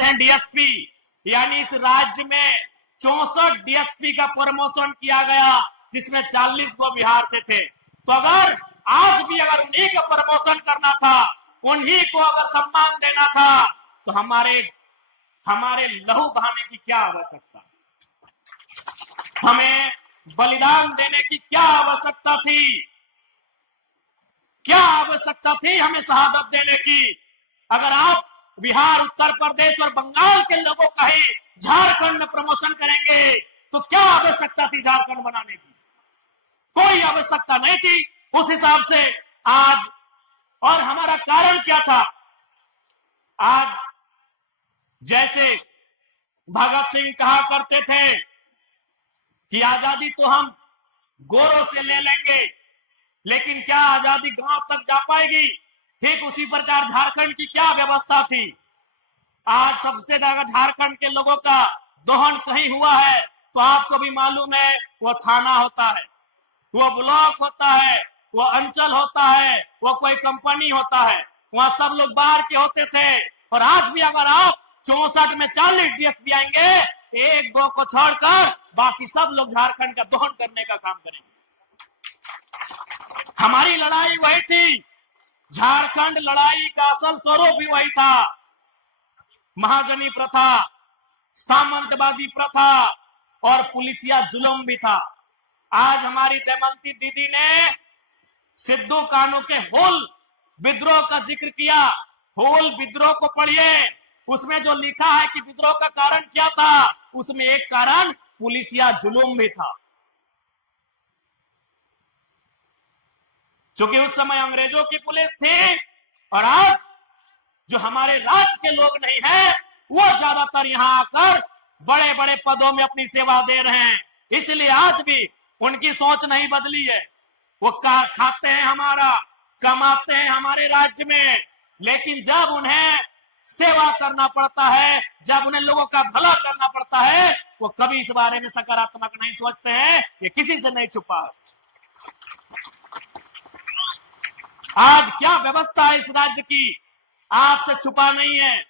हैं डीएसपी, यानी इस राज्य में 64 डीएसपी का प्रमोशन किया गया, जिसमें 40 वो बिहार से थे। तो अगर आज भी अगर उन्हीं का प्रमोशन करना था, उन्हीं को अगर सम्मान देना था, तो हमारे लहू बहाने की क्या आवश्यकता, हमें बलिदान देने की क्या आवश्यकता थी, क्या आवश्यकता थी हमें शहादत देने की। अगर आप बिहार, उत्तर प्रदेश और बंगाल के लोगों का ही झारखंड में प्रमोशन करेंगे, तो क्या आवश्यकता थी झारखंड बनाने की? कोई आवश्यकता नहीं थी। उस हिसाब से आज, और हमारा कारण क्या था? आज जैसे भगत सिंह कहा करते थे कि आजादी तो हम गोरों से ले लेंगे, लेकिन क्या आजादी गांव तक जा पाएगी? ठीक उसी प्रकार झारखंड की क्या व्यवस्था थी? आज सबसे ज्यादा झारखंड के लोगों का दोहन कहीं हुआ है तो आपको भी मालूम है, वो थाना होता है, वो ब्लॉक होता है, वो अंचल होता है, वो कोई कंपनी होता है। वहां सब लोग बाहर के होते थे। और आज भी अगर आप 64 में 40 डीएसपी आएंगे, एक दो को छोड़कर बाकी सब लोग झारखंड का दोहन करने का काम करेंगे। हमारी लड़ाई वही थी, झारखंड लड़ाई का असल स्वरूप भी वही था। महाजनी प्रथा, सामंतवादी प्रथा और पुलिसिया जुल्म भी था। आज हमारी दमयंती दीदी ने सिद्धू कान्हू के होल विद्रोह का जिक्र किया। होल विद्रोह को पढ़िए, उसमें जो लिखा है कि विद्रोह का कारण क्या था, उसमें एक कारण पुलिसिया जुल्म भी था। क्योंकि उस समय अंग्रेजों की पुलिस थी, और आज जो हमारे राज्य के लोग नहीं है, वो ज्यादातर यहां आकर बड़े बड़े पदों में अपनी सेवा दे रहे हैं। इसलिए आज भी उनकी सोच नहीं बदली है। वो खाते हैं हमारा, कमाते हैं हमारे राज्य में, लेकिन जब उन्हें सेवा करना पड़ता है, जब उन्हें लोगों का भला करना पड़ता है, वो कभी इस बारे में सकारात्मक नहीं सोचते हैं। ये किसी से नहीं छुपा है। आज क्या व्यवस्था है इस राज्य की, आपसे छुपा नहीं है।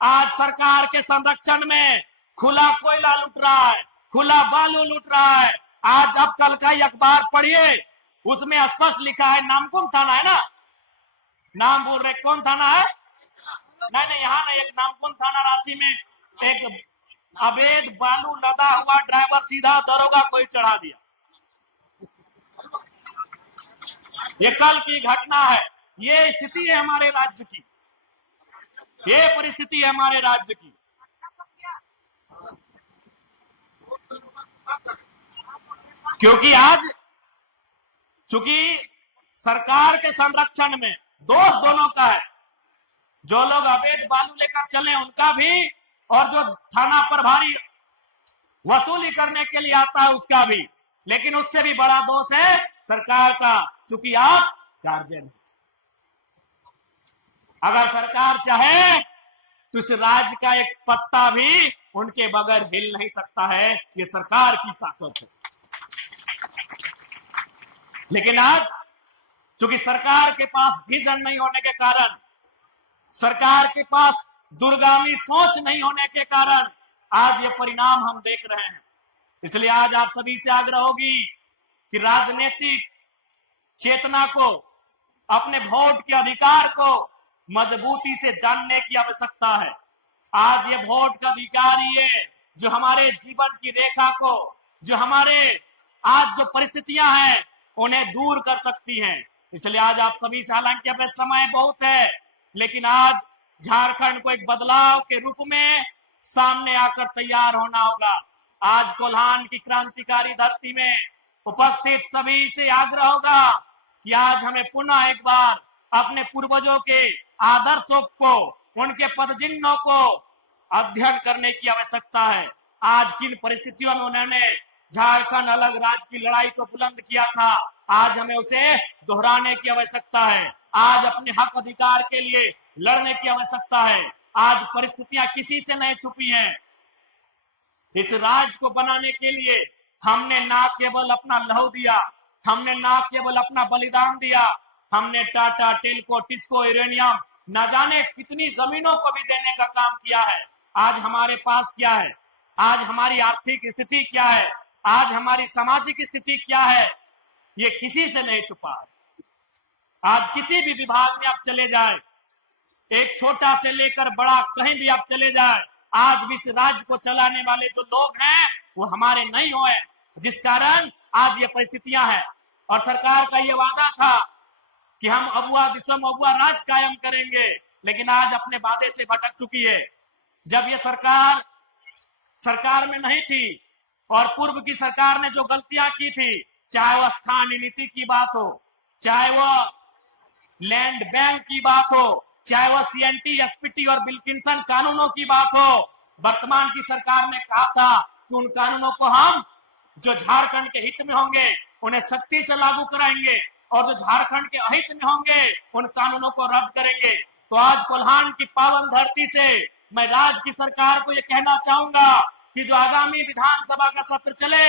आज सरकार के संरक्षण में खुला कोयला लूट रहा है, खुला बालू लूट रहा है। आज अब कल का ही अखबार पढ़िए, उसमें स्पष्ट लिखा है, नामकुम थाना है ना, नाम बोल रहे कौन थाना है? नहीं, यहाँ नहीं, एक नामकुम थाना रांची में एक अवैध बालू लदा हुआ ड्राइवर सीधा दरोगा को ही चढ़ा दिया। ये कल की घटना है। ये स्थिति है हमारे राज्य की, ये परिस्थिति है हमारे राज्य की। क्योंकि आज चूंकि सरकार के संरक्षण में दोष दोनों का है, जो लोग अवैध बालू लेकर चले उनका भी, और जो थाना प्रभारी वसूली करने के लिए आता है उसका भी। लेकिन उससे भी बड़ा दोष है सरकार का, चूंकि आप गार्जियन। अगर सरकार चाहे तो इस राज्य का एक पत्ता भी उनके बगैर हिल नहीं सकता है। ये सरकार की ताकत है। लेकिन आज चूंकि सरकार के पास विजन नहीं होने के कारण, सरकार के पास दूरगामी सोच नहीं होने के कारण आज ये परिणाम हम देख रहे हैं। इसलिए आज आप सभी से आग्रह होगी कि राजनीतिक चेतना को, अपने वोट के अधिकार को मजबूती से जानने की आवश्यकता है। आज ये वोट का अधिकार ही है जो हमारे जीवन की रेखा को, जो हमारे आज जो परिस्थितियां हैं उन्हें दूर कर सकती हैं। इसलिए आज आप सभी से, हालांकि अब समय बहुत है, लेकिन आज झारखंड को एक बदलाव के रूप में सामने आकर तैयार होना होगा। आज कोल्हान की क्रांतिकारी धरती में उपस्थित सभी से आग्रह होगा कि आज हमें पुनः एक बार अपने पूर्वजों के आदर्शों को, उनके पदचिन्हों को अध्ययन करने की आवश्यकता है। आज किन परिस्थितियों में उन्होंने झारखंड अलग राज्य की लड़ाई को बुलंद किया था, आज हमें उसे दोहराने की आवश्यकता है। आज अपने हक अधिकार के लिए लड़ने की आवश्यकता है। आज परिस्थितियां किसी से नहीं छुपी हैं। इस राज्य को बनाने के लिए हमने ना केवल अपना लहू दिया, हमने ना केवल अपना बलिदान दिया, हमने टाटा, टेल्को, टिस्को, यूरेनियम, न जाने कितनी जमीनों को भी देने का काम किया है। आज हमारे पास क्या है, आज हमारी आर्थिक स्थिति क्या है, आज हमारी सामाजिक स्थिति क्या है, ये किसी से नहीं छुपा है। आज किसी भी विभाग में आप चले जाए, एक छोटा से लेकर बड़ा कहीं भी आप चले जाए, आज भी इस राज्य को चलाने वाले जो लोग हैं वो हमारे नहीं हुए, जिस कारण आज ये परिस्थितियां हैं। और सरकार का ये वादा था कि हम अबुआ विषम अबुआ राज कायम करेंगे, लेकिन आज अपने वादे से भटक चुकी है। जब ये सरकार में नहीं थी और पूर्व की सरकार ने जो गलतियां की थी, चाहे वह स्थानीय नीति की बात हो, चाहे वह लैंड बैंक की बात हो, चाहे वह सीएनटी, एसपीटी और विल्किंसन कानूनों की बात हो, वर्तमान की सरकार ने कहा था कि उन कानूनों को हम जो झारखंड के हित में होंगे उन्हें सख्ती से लागू कराएंगे और जो झारखंड के अहित में होंगे उन कानूनों को रद्द करेंगे। तो आज कोल्हान की पावन धरती से मैं राज्य की सरकार को यह कहना चाहूंगा कि जो आगामी विधानसभा का सत्र चले,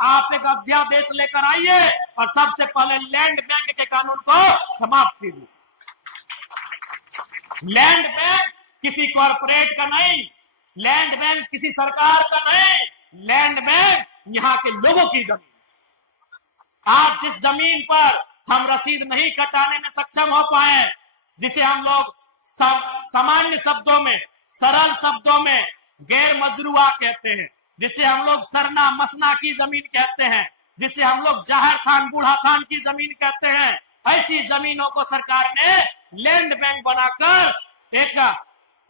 आप एक अध्यादेश लेकर आइए और सबसे पहले लैंड बैंक के कानून को समाप्त कीजिए। लैंड बैंक किसी कॉरपोरेट का नहीं, लैंड बैंक किसी सरकार का नहीं, लैंड बैंक यहाँ के लोगों की जमीन। आज जिस जमीन पर हम रसीद नहीं कटाने में सक्षम हो पाए, जिसे हम लोग सामान्य शब्दों में, सरल शब्दों में गैर मजरूआ कहते हैं, जिसे हम लोग सरना मसना की जमीन कहते हैं, जिसे हम लोग जहर खान बूढ़ा खान की जमीन कहते हैं, ऐसी जमीनों को सरकार ने लैंड बैंक बनाकर एक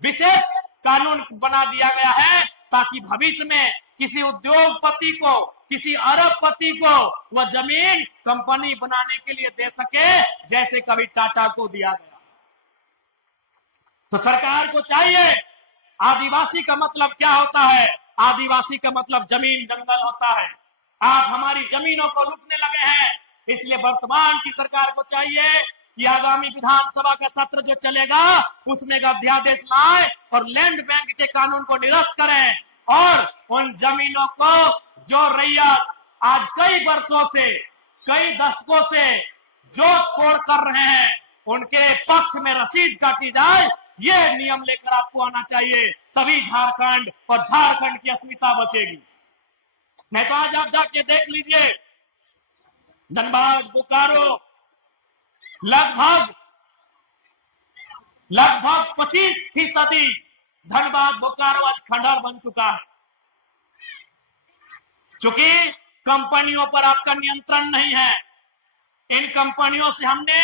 विशेष कानून बना दिया गया है, ताकि भविष्य में किसी उद्योगपति को, किसी अरबपति को वह जमीन कंपनी बनाने के लिए दे सके, जैसे कभी टाटा को दिया गया। तो सरकार को चाहिए, आदिवासी का मतलब क्या होता है? आदिवासी का मतलब जमीन जंगल होता है। आप हमारी जमीनों को लूटने लगे हैं, इसलिए वर्तमान की सरकार को चाहिए कि आगामी विधानसभा का सत्र जो चलेगा उसमें अध्यादेश लाए और लैंड बैंक के कानून को निरस्त करें और उन जमीनों को जो रैयत आज कई वर्षों से, कई दशकों से जो तोड़ कर रहे हैं, उनके पक्ष में रसीद काटी जाए, ये नियम लेकर आपको आना चाहिए, तभी झारखंड और झारखंड की अस्मिता बचेगी। नहीं तो आज आप जाके देख लीजिए, धनबाद, बोकारो, लगभग 25% धनबाद बोकारो आज खंडहर बन चुका है, क्योंकि कंपनियों पर आपका नियंत्रण नहीं है। इन कंपनियों से हमने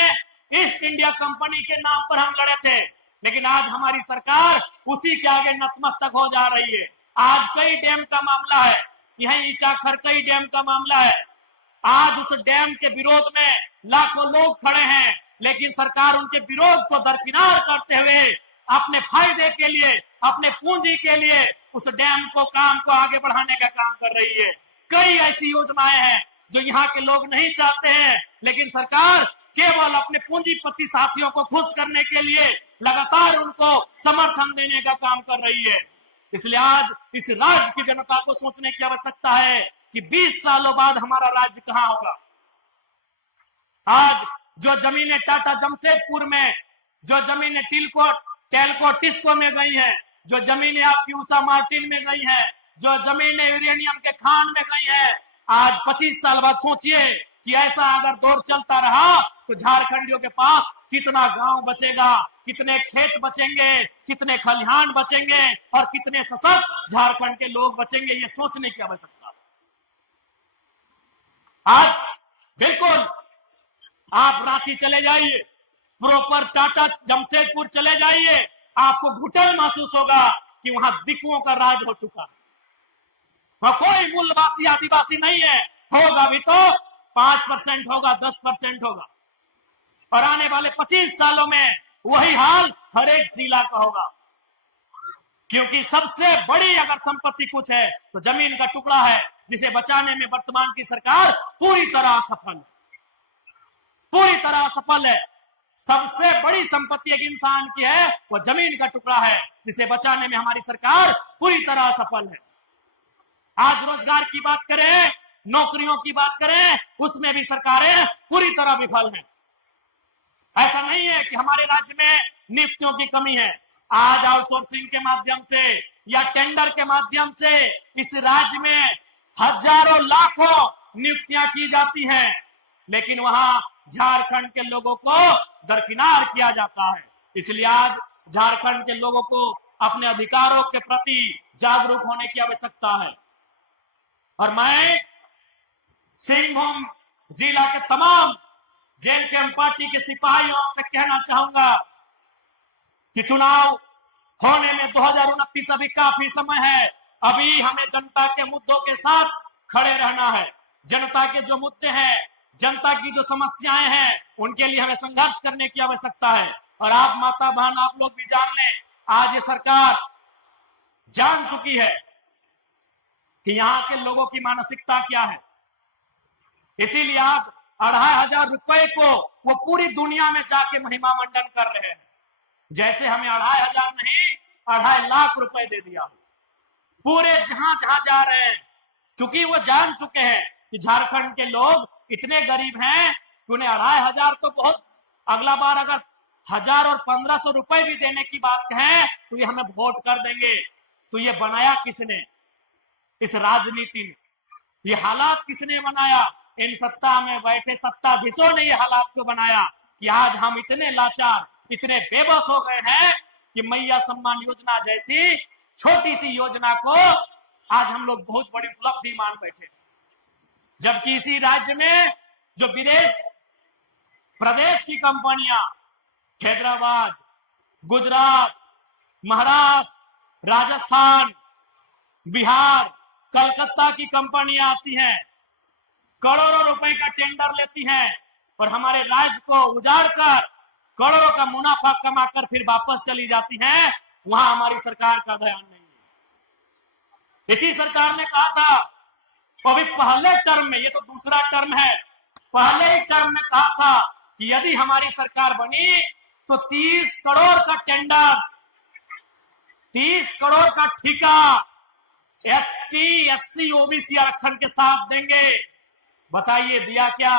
ईस्ट इंडिया कंपनी के नाम पर हम लड़े थे, लेकिन आज हमारी सरकार उसी के आगे नतमस्तक हो जा रही है। आज कई डैम का मामला है, यहीं इचाखर कई डैम का मामला है। आज उस डैम के विरोध में लाखों लोग खड़े हैं, लेकिन सरकार उनके विरोध को दरकिनार करते हुए अपने फायदे के लिए, अपने पूंजी के लिए उस डैम को, काम को आगे बढ़ाने का काम कर रही है। कई ऐसी योजनाएं हैं जो यहाँ के लोग नहीं चाहते हैं, लेकिन सरकार केवल अपने पूंजीपति साथियों को खुश करने के लिए लगातार उनको समर्थन देने का काम कर रही है। इसलिए आज इस राज्य की जनता को सोचने की आवश्यकता है कि 20 सालों बाद हमारा राज्य कहां होगा। आज जो जमीनें टाटा जमशेदपुर में, जो जमीनें टेल्को टिस्को में गई हैं, जो जमीनें आपकी उषा मार्टिन में गई हैं, जो जमीनें यूरेनियम के खान में गई हैं, आज 25 साल बाद सोचिए कि ऐसा अगर दौर चलता रहा तो झारखंडियों के पास कितना गांव बचेगा, कितने खेत बचेंगे, कितने खलिहान बचेंगे और कितने सशक्त झारखंड के लोग बचेंगे, ये सोचने की आवश्यकता। आज बिल्कुल आप रांची चले जाइए, प्रॉपर टाटा जमशेदपुर चले जाइए, आपको घुटन महसूस होगा कि वहां दिकुओं का राज हो चुका है। वहां कोई मूलवासी आदिवासी नहीं है, होगा भी तो 5% होगा, 10% होगा, और आने वाले 25 सालों में वही हाल हर एक जिला का होगा। क्योंकि सबसे बड़ी अगर संपत्ति कुछ है तो जमीन का टुकड़ा है, जिसे बचाने में वर्तमान की सरकार पूरी तरह सफल है, पूरी तरह सफल है। सबसे बड़ी संपत्ति एक इंसान की है, वो जमीन का टुकड़ा है, जिसे बचाने में हमारी सरकार पूरी तरह सफल है। आज रोजगार की बात करें, नौकरियों की बात करें, उसमें भी सरकारें पूरी तरह विफल हैं। ऐसा नहीं है कि हमारे राज्य में नियुक्तियों की कमी है, आज आउटसोर्सिंग के माध्यम से या टेंडर के माध्यम से इस राज्य में हजारों लाखों नियुक्तियां की जाती हैं, लेकिन वहां झारखंड के लोगों को दरकिनार किया जाता है। इसलिए आज झारखंड के लोगों को अपने अधिकारों के प्रति जागरूक होने की आवश्यकता है। और मैं सिंहभूम जिला के तमाम जेल कैंप पार्टी के सिपाहियों से कहना चाहूंगा कि चुनाव होने में 2029 अभी काफी समय है। अभी हमें जनता के मुद्दों के साथ खड़े रहना है। जनता के जो मुद्दे हैं, जनता की जो समस्याएं हैं, उनके लिए हमें संघर्ष करने की आवश्यकता है। और आप माता बहन, आप लोग भी जान लें, आज ये सरकार जान चुकी है कि यहां के लोगों की मानसिकता क्या है। इसीलिए आज 2500 रुपए को वो पूरी दुनिया में जाके महिमा मंडन कर रहे हैं। जैसे हमें 2500 नहीं, 2.5 लाख रुपए दे दिया। पूरे जहां जहां जा रहे हैं, चूंकि वो जान चुके हैं कि झारखंड के लोग इतने गरीब हैं कि उन्हें 2500 तो बहुत, अगला बार अगर 1000 और 1500 रुपए भी देने की बात कहें तो ये हमें वोट कर देंगे। तो ये बनाया किसने? इस राजनीति में ये हालात किसने बनाया? इन सत्ता में बैठे सत्ताधीशों ने ये हालात को बनाया कि आज हम इतने लाचार, इतने बेबस हो गए हैं कि मैया सम्मान योजना जैसी छोटी सी योजना को आज हम लोग बहुत बड़ी उपलब्धि मान बैठे। जबकि इसी राज्य में जो विदेश प्रदेश की कंपनियां हैदराबाद, गुजरात, महाराष्ट्र, राजस्थान, बिहार, कलकत्ता की कंपनियां आती हैं, करोड़ों रुपए का टेंडर लेती हैं और हमारे राज्य को उजाड़ कर करोड़ों का मुनाफा कमाकर फिर वापस चली जाती हैं। वहां हमारी सरकार का ध्यान नहीं है। इसी सरकार ने कहा था, अभी पहले टर्म में, ये तो दूसरा टर्म है, पहले ही टर्म में कहा था कि यदि हमारी सरकार बनी तो 30 करोड़ का टेंडर, 30 करोड़ का ठेका एसटी, एससी, ओबीसी आरक्षण के साथ देंगे। बताइए दिया क्या?